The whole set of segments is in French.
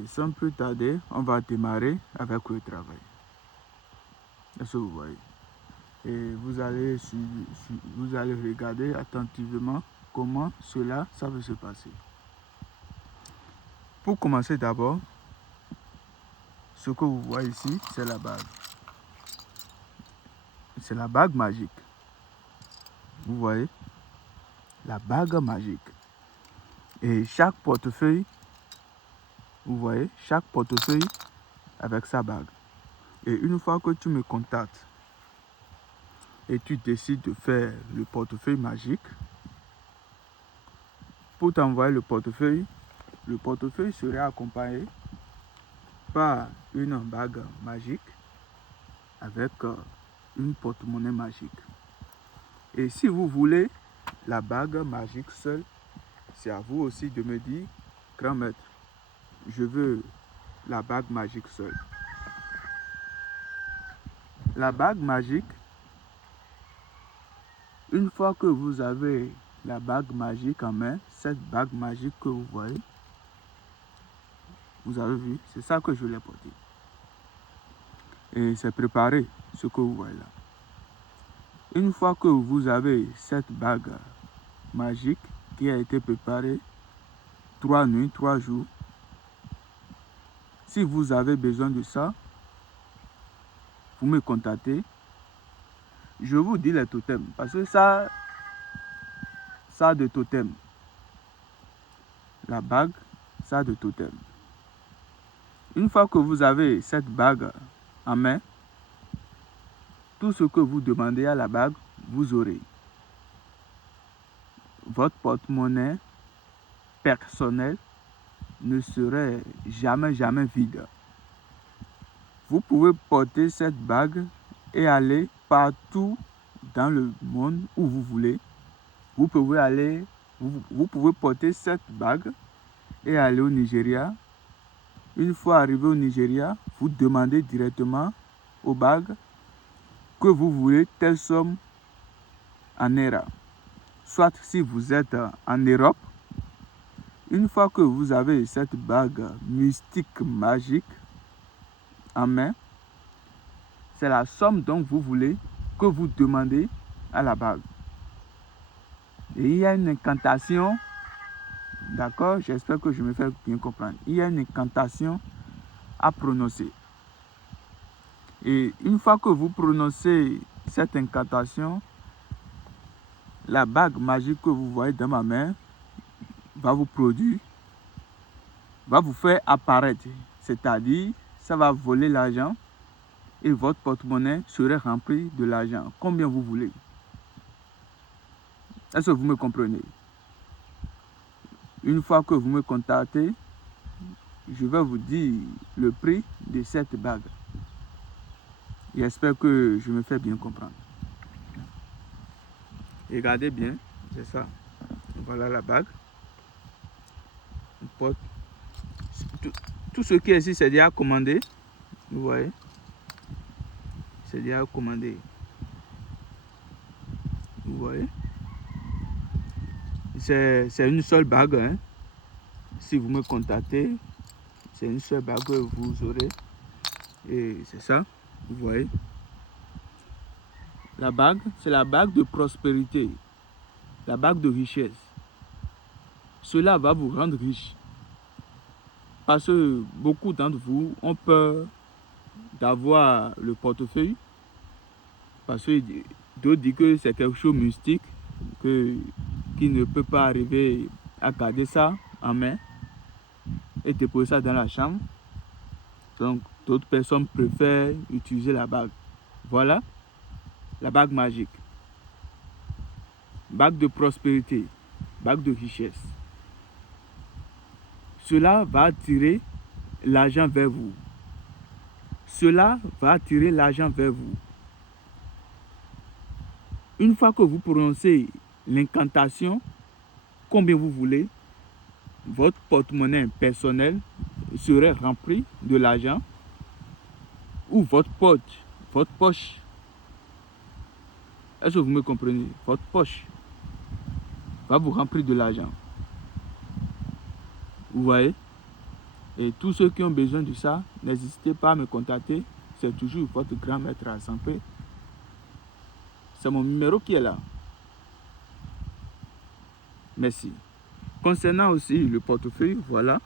Et sans plus tarder, on va démarrer avec le travail. Est-ce que vous voyez? Et vous allez regarder attentivement comment ça va se passer. Pour commencer d'abord, ce que vous voyez ici, c'est la bague. C'est la bague magique. Vous voyez? La bague magique. Et chaque portefeuille, vous voyez, chaque portefeuille avec sa bague. Et une fois que tu me contactes et tu décides de faire le portefeuille magique, pour t'envoyer le portefeuille serait accompagné par une bague magique avec une porte-monnaie magique. Et si vous voulez la bague magique seule, c'est à vous aussi de me dire, grand maître, je veux la bague magique seule. La bague magique, une fois que vous avez la bague magique en main, cette bague magique que vous voyez, vous avez vu, c'est ça que je l'ai porté. Et c'est préparé, ce que vous voyez là. Une fois que vous avez cette bague magique qui a été préparée 3 nuits, 3 jours, si vous avez besoin de ça, vous me contactez. Je vous dis les totems, parce que ça a de totems. La bague, ça a de totems. Une fois que vous avez cette bague en main, tout ce que vous demandez à la bague, vous aurez. Votre porte-monnaie personnel ne serait jamais vide. Vous pouvez porter cette bague et aller partout dans le monde où vous voulez. Vous pouvez porter cette bague et aller au Nigeria. Une fois arrivé au Nigeria, vous demandez directement aux bagues que vous voulez telle somme en naira. Soit si vous êtes en Europe, une fois que vous avez cette bague mystique magique en main, c'est la somme dont vous voulez que vous demandez à la bague. Et il y a une incantation, d'accord, j'espère que je me fais bien comprendre. Il y a une incantation à prononcer. Et une fois que vous prononcez cette incantation, la bague magique que vous voyez dans ma main va vous produire, va vous faire apparaître. C'est-à-dire, ça va voler l'argent et votre porte-monnaie serait rempli de l'argent, combien vous voulez. Est-ce que vous me comprenez? Une fois que vous me contactez, je vais vous dire le prix de cette bague. J'espère que je me fais bien comprendre. Regardez bien, c'est ça. Voilà la bague. On porte. Tout ce qui est ici, c'est déjà commandé. Vous voyez? C'est déjà commandé. Vous voyez? C'est une seule bague. Hein? Si vous me contactez, c'est une seule bague que vous aurez. Et c'est ça. Vous voyez? La bague, c'est la bague de prospérité. La bague de richesse. Cela va vous rendre riche. Parce que beaucoup d'entre vous ont peur d'avoir le portefeuille. Parce que d'autres disent que c'est quelque chose de mystique. Qui ne peut pas arriver à garder ça en main. Et déposer ça dans la chambre. Donc d'autres personnes préfèrent utiliser la bague. Voilà la bague magique. Bague de prospérité. Bague de richesse. Cela va attirer l'argent vers vous. Cela va attirer l'argent vers vous. Une fois que vous prononcez l'incantation, combien vous voulez, votre porte-monnaie personnel serait rempli de l'argent ou votre poche. Est-ce que vous me comprenez? Votre poche va vous remplir de l'argent. Vous voyez? Et tous ceux qui ont besoin de ça, n'hésitez pas à me contacter. C'est toujours votre grand maître à Sampé. C'est mon numéro qui est là. Merci. Concernant aussi le portefeuille, voilà.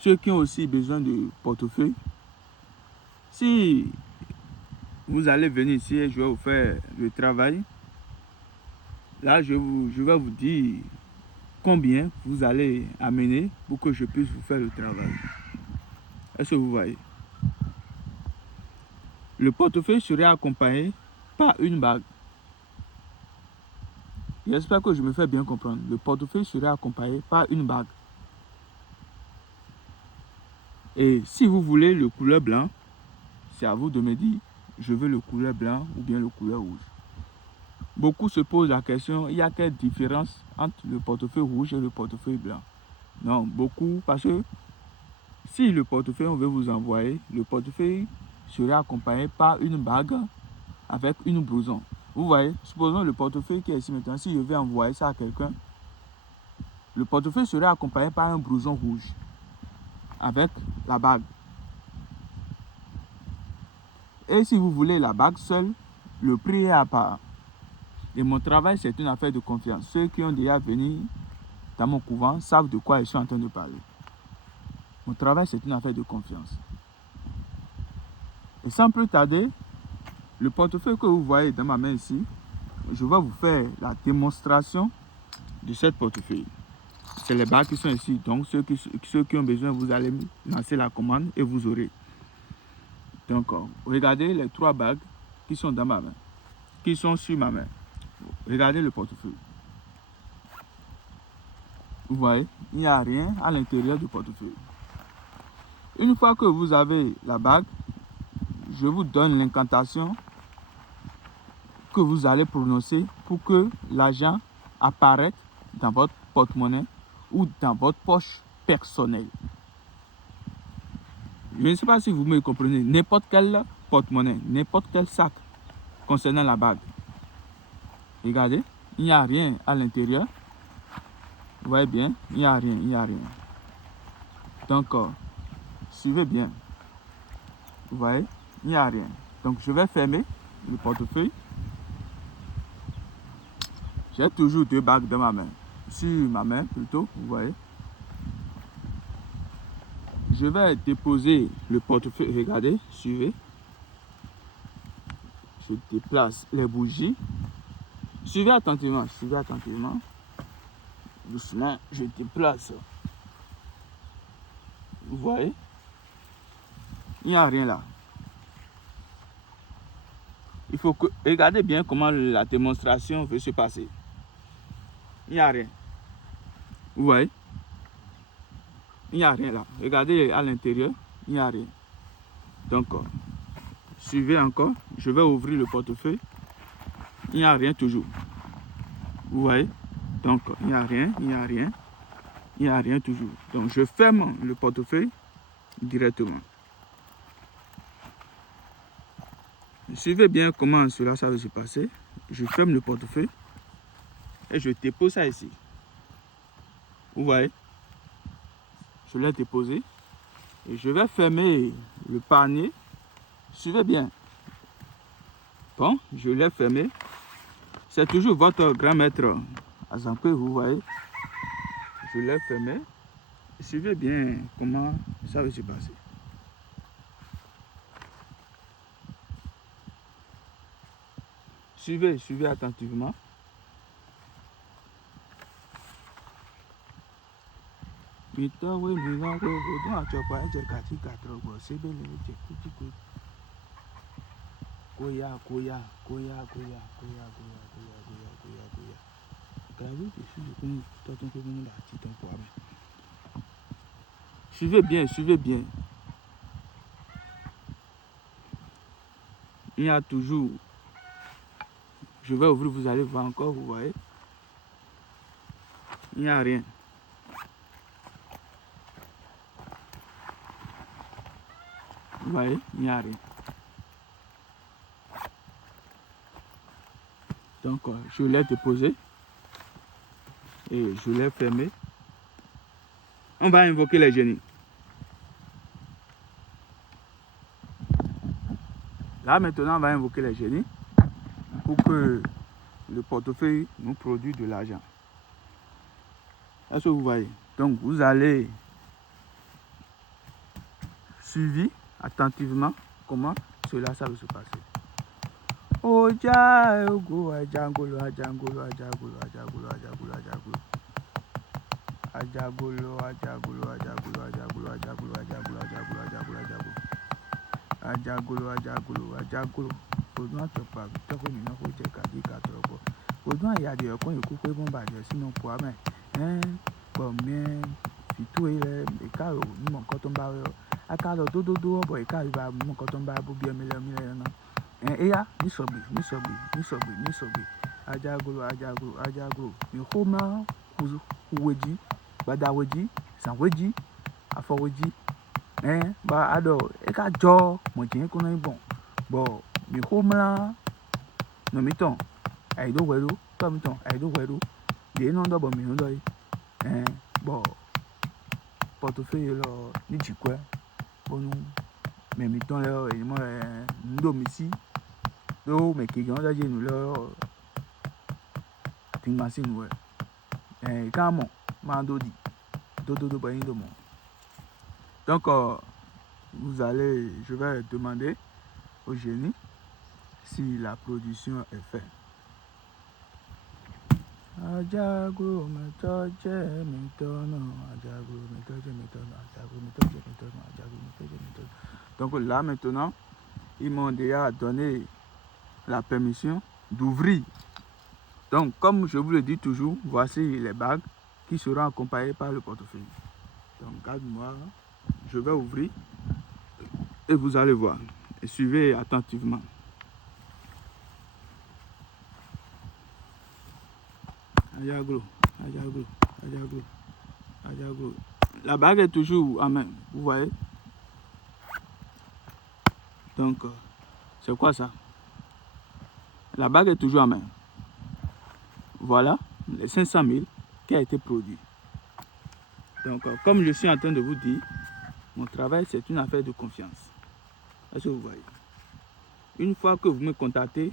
Ceux qui ont aussi besoin de portefeuille, si vous allez venir ici et je vais vous faire le travail, là je vais vous dire combien vous allez amener pour que je puisse vous faire le travail. Est-ce que vous voyez? Le portefeuille serait accompagné par une bague. J'espère que je me fais bien comprendre. Le portefeuille serait accompagné par une bague. Et si vous voulez le couleur blanc, c'est à vous de me dire, je veux le couleur blanc ou bien le couleur rouge. Beaucoup se posent la question, il y a quelle différence entre le portefeuille rouge et le portefeuille blanc? Non, beaucoup, parce que si le portefeuille, on veut vous envoyer, le portefeuille serait accompagné par une bague avec une blouson. Vous voyez, supposons le portefeuille qui est ici maintenant, si je vais envoyer ça à quelqu'un, le portefeuille serait accompagné par un blouson rouge avec la bague. Et si vous voulez la bague seule, le prix est à part. Et mon travail, c'est une affaire de confiance. Ceux qui ont déjà venu dans mon couvent savent de quoi ils sont en train de parler. Mon travail, c'est une affaire de confiance. Et sans plus tarder, le portefeuille que vous voyez dans ma main ici, je vais vous faire la démonstration de cette portefeuille. C'est les bagues qui sont ici. Donc, ceux qui ont besoin, vous allez lancer la commande et vous aurez. Donc, regardez les 3 bagues qui sont dans ma main, qui sont sur ma main. Regardez le portefeuille. Vous voyez, il n'y a rien à l'intérieur du portefeuille. Une fois que vous avez la bague, je vous donne l'incantation que vous allez prononcer pour que l'argent apparaisse dans votre porte-monnaie ou dans votre poche personnelle. Je ne sais pas si vous me comprenez. N'importe quel porte-monnaie, n'importe quel sac concernant la bague. Regardez, il n'y a rien à l'intérieur. Vous voyez bien, il n'y a rien, il n'y a rien. Donc, suivez bien. Vous voyez, il n'y a rien. Donc, je vais fermer le portefeuille. J'ai toujours 2 bagues dans ma main. Sur ma main, plutôt, vous voyez. Je vais déposer le portefeuille. Regardez, suivez. Je déplace les bougies. Suivez attentivement, suivez attentivement. Doucement, je déplace. Vous voyez? Il n'y a rien là. Il faut que... Regardez bien comment la démonstration veut se passer. Il n'y a rien. Vous voyez? Il n'y a rien là. Regardez à l'intérieur. Il n'y a rien. Donc, suivez encore. Je vais ouvrir le portefeuille. Il n'y a rien toujours. Vous voyez? Donc, il n'y a rien, il n'y a rien. Il n'y a rien toujours. Donc, je ferme le portefeuille directement. Suivez bien comment cela ça va se passer. Je ferme le portefeuille et je dépose ça ici. Vous voyez? Je l'ai déposé et je vais fermer le panier. Suivez bien. Bon, je l'ai fermé. C'est toujours votre grand maître à Sampé, vous voyez. Je l'ai fermé. Suivez bien comment ça va se passer. Suivez attentivement. Suivez bien, suivez bien. Il y a toujours... Je vais ouvrir, vous allez voir encore, vous voyez. Il n'y a rien. Vous voyez, il n'y a rien. Donc, je l'ai déposé et je l'ai fermé. On va invoquer les génies. Là, maintenant, on va invoquer les génies pour que le portefeuille nous produise de l'argent. Est-ce que vous voyez? Donc, vous allez suivre attentivement comment cela ça va se passer. Oja ogo ajangolo ajangolo ajangolo ajangolo ajangolo ajangolo ajangolo ajangolo ajangolo ajangolo ajangolo ajangolo ajangolo ajangolo ajangolo ajangolo ajangolo odun atopa toko mi na ko je kadi ka toropo odun ayade okon iku pe bon baje sinu po ame po mi fitu ile e ka o mo nkan to nba we aka lo dododo obo e ka ba mo nkan to nba bu bi mi le na eya nisobi ajagolo ajagolo ajagolo mi homa kuweji badaweji sanweji afoweji ba ado e ka jo mo jin ko no bon bo mi homa no mi ton ai do weru to mi ton ai do weru de no do bo mi no do bo portefeuille lo ni jikwe onu mais mi ton le e mo ndo mi si do me ki gan da je nu lo tin machine we ka mo ma do di do ba yin do mo. Donc je vais demander au génie si la production est faite. Ajago metoje metono ajago metoje metono ajago metoje metono ajago metoje metono. Donc là maintenant ils m'ont déjà donné la permission d'ouvrir. Donc comme je vous le dis toujours, voici les bagues qui seront accompagnées par le portefeuille. Donc garde-moi, je vais ouvrir et vous allez voir. Et suivez attentivement. Ajaglo, ajaglo, ajaglo, ajaglo. La bague est toujours en main, vous voyez. Donc c'est quoi ça? La bague est toujours en main. Voilà les 500 000 qui a été produit. Donc comme je suis en train de vous dire, mon travail c'est une affaire de confiance. Est-ce que vous voyez? Une fois que vous me contactez,